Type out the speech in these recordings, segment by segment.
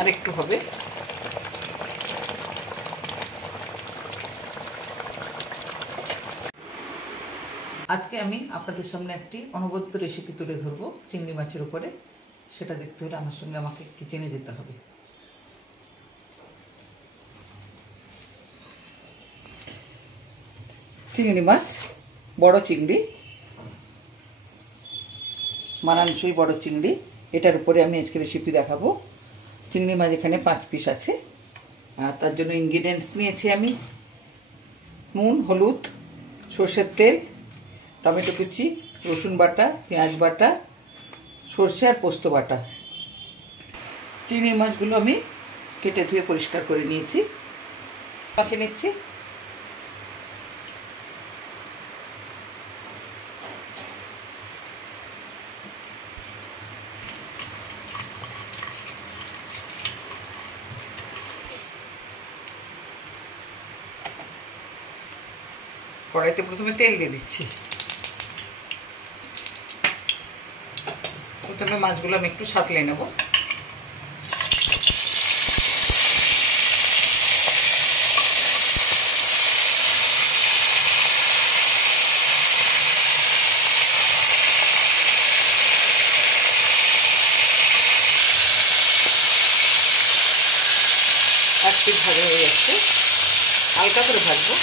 আর একটু হবে। আজকে আমি আপনাদের সামনে একটি অনবদ্য রেসিপি তুলে ধরবো চিংড়ি মাছের উপরে। সেটা দেখতে হলে আমার সঙ্গে আমাকে কিচেনে যেতে হবে। চিংড়ি মাছ, বড় চিংড়ি, মানানসই বড় চিংড়ি, এটার উপরে আমি আজকে রেসিপি দেখাবো। চিংড়ি মাছ এখানে 5 পিস আছে। আর তার জন্য ইনগ্রিডিয়েন্টস নিয়েছি আমি নুন, হলুদ, সর্ষের তেল, টমেটো কুচি, রসুন বাটা, পেঁয়াজ বাটা, সর্ষে আর পোস্ত বাটা। চিংড়ি মাছগুলো আমি কেটে ধুয়ে পরিষ্কার করে নিয়েছি। মাখিয়ে নিচ্ছি। কড়াইতে প্রথমে তেল দিয়ে দিচ্ছি। প্রথমে মাছগুলো আমি একটু সাঁতলে নেব। এক পিঠ ভাজা হয়ে যাচ্ছে, হালকা করে ভাজবো।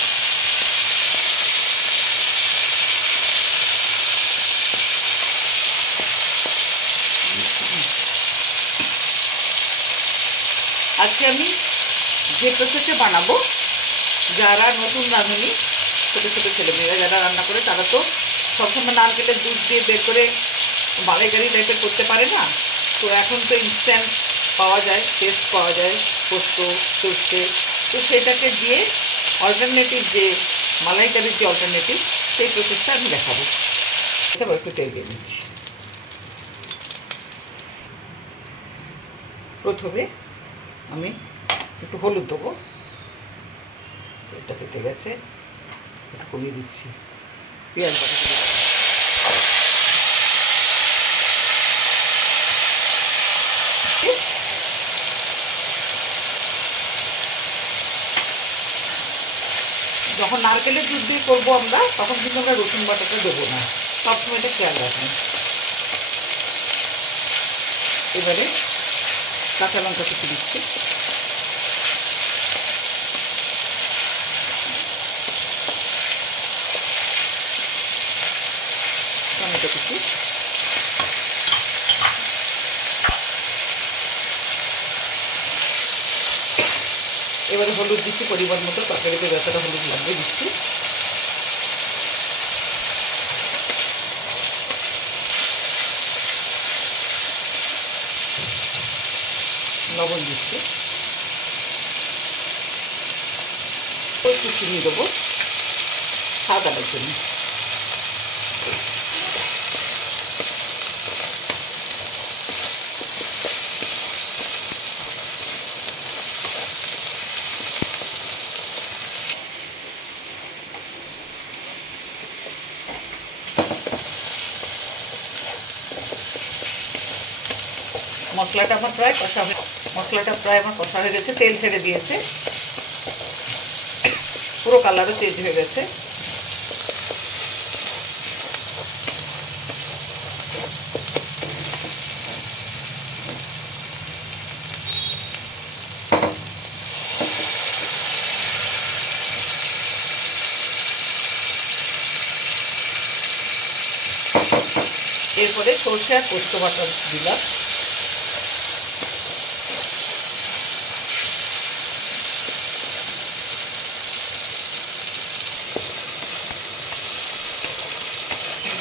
আজকে আমি যে প্রসেসে বানাবো, যারা নতুন রাঁধুনি, ছোটো ছোটো ছেলেমেয়েরা যারা রান্না করে তারা তো সবসময় নারকেলের দুধ দিয়ে বের করে মালাইকারি টাইপের করতে পারে না। তো এখন তো ইনস্ট্যান্ট পাওয়া যায়, পেস্ট পাওয়া যায়, পোস্ত, সর্ষে, তো সেটাকে দিয়ে অল্টারনেটিভ যে মালাইকারির যে অল্টারনেটিভ, সেই প্রসেসটা আমি দেখাবো। এটা একটু তেল দিয়ে নিচ্ছি। প্রথমে আমি একটু হলুদ দেবো, এটা কেটে গেছে, একটু কমিয়ে দিচ্ছি। পেঁয়াজ বাটা দিচ্ছি। যখন নারকেলের দুধ দিয়ে করবো আমরা, তখন কিন্তু আমরা রসুন বাটাটা দেবো না, সবসময় এটা খেয়াল রাখবেন। এবারে কাঁচা লঙ্কা কুচি দিচ্ছি, টমেটো কুচি, এবারে হলুদ দিচ্ছি পরিমাণ মতো, তরকারিতে যতটা হলুদ লাগবে দিচ্ছি। লবণ দিচ্ছি, একটু চিনি দেবো স্বাদ আনার জন্য। মশলাটা আমার প্রায় কষা হয়ে গেছে, তেল ছেড়ে দিয়েছে, পুরো কালারও চেঞ্জ হয়ে গেছে। এরপরে সর্ষে আর পোস্ত বাটা দিলাম।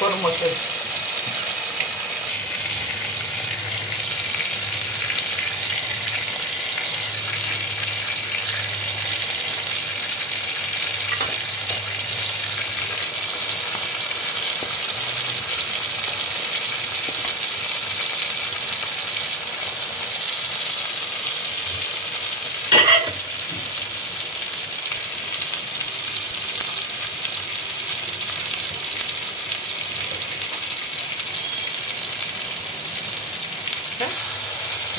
গরম মশলা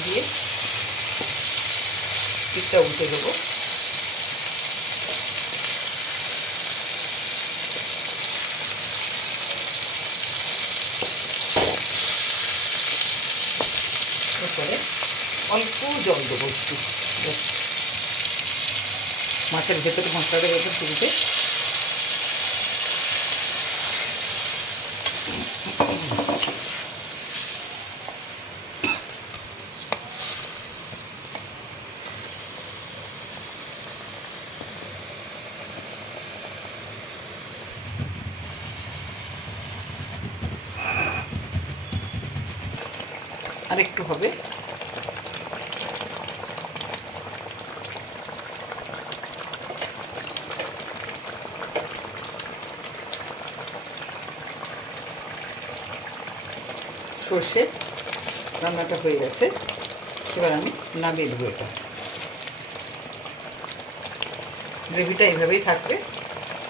দিয়ে দুধটা উঠে দেবো। এরপরে অল্প জল দেবো একটু, মাছের ভেতরে মশলাটা ভেতর তুলতে। আর একটু হবে। সর্ষে রান্নাটা হয়ে গেছে, এবার আমি নামিয়ে দেবো। এটা গ্রেভিটা এইভাবেই থাকবে,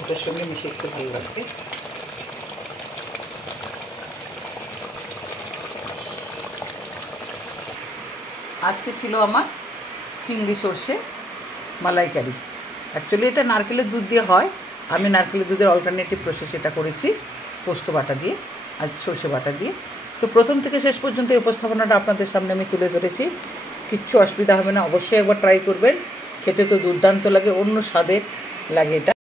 ওটার সঙ্গে মিশিয়ে একটু ভালো লাগবে। আজকে ছিল আমার চিংড়ি সর্ষে মালাইকারি। অ্যাকচুয়ালি এটা নারকেলের দুধ দিয়ে হয়, আমি নারকেলের দুধের অল্টারনেটিভ প্রসেস এটা করেছি পোস্ত বাটা দিয়ে, আর সর্ষে বাটা দিয়ে। তো প্রথম থেকে শেষ পর্যন্ত এই উপস্থাপনাটা আপনাদের সামনে আমি তুলে ধরেছি, কিচ্ছু অসুবিধা হবে না, অবশ্যই একবার ট্রাই করবেন। খেতে তো দুর্দান্ত লাগে, অন্য স্বাদের লাগে এটা।